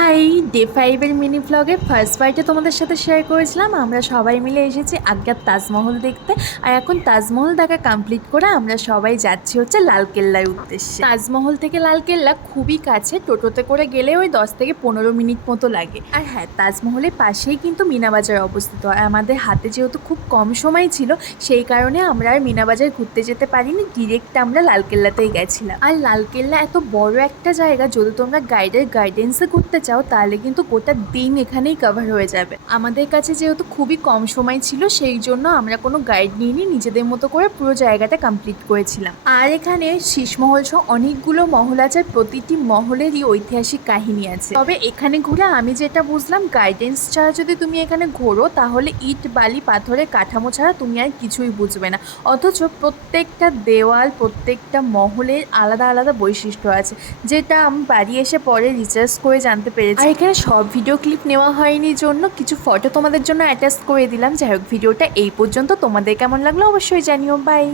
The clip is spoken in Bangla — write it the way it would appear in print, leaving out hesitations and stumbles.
হাই, ডে 5 এর মিনি ভ্লগের ফার্স্ট পার্টে তোমাদের সাথে শেয়ার করেছিলাম আমরা সবাই মিলে এসেছি আগ্রার তাজমহল দেখতে। আর এখন তাজমহল দেখা কমপ্লিট করে আমরা সবাই যাচ্ছি হচ্ছে লালকেল্লার উদ্দেশ্যে। তাজমহল থেকে লালকেল্লা খুবই কাছে, টোটোতে করে গেলে ওই 10 থেকে 15 মিনিট মতো লাগে। আর হ্যাঁ, তাজমহলের পাশেই কিন্তু মিনাবাজার অবস্থিত। আর আমাদের হাতে যেহেতু খুব কম সময় ছিল, সেই কারণে আমরা আর মিনাবাজার ঘুরতে যেতে পারিনি, ডিরেক্ট আমরা লালকেল্লাতেই গেছিলাম। আর লালকেল্লা এত বড় একটা জায়গা, যদি তোমরা গাইডের গাইডেন্সে ঘুরতে চাও তাহলে কিন্তু গোটা দিন এখানেই কভার হয়ে যাবে। আমাদের কাছে যেহেতু খুবই কম সময় ছিল, সেই জন্য আমরা কোনো গাইড নিইনি, নিজেদের মতো করে পুরো জায়গাটা কমপ্লিট করেছিলাম। আর এখানে শীষমহল সহ অনেকগুলো মহল আছে, প্রতিটি মহলেরই ঐতিহাসিক কাহিনী আছে। তবে এখানে ঘুরে আমি যেটা বুঝলাম, গাইডেন্স ছাড়া যদি তুমি এখানে ঘোরো তাহলে ইট বালি পাথরের কাঠামো ছাড়া তুমি আর কিছুই বুঝবে না। অথচ প্রত্যেকটা দেওয়াল, প্রত্যেকটা মহলের আলাদা আলাদা বৈশিষ্ট্য আছে, যেটা আমি বাড়ি এসে পরে রিসার্চ করে জানতে পেরেছি। আর এখানে সব ভিডিও ক্লিপ নেওয়া হয়নি জন্য কিছু ফটো তোমাদের জন্য অ্যাটাচ করে দিলাম। যাই হোক, ভিডিওটা এই পর্যন্ত। তোমাদের কেমন লাগলো অবশ্যই জানিও। বাই।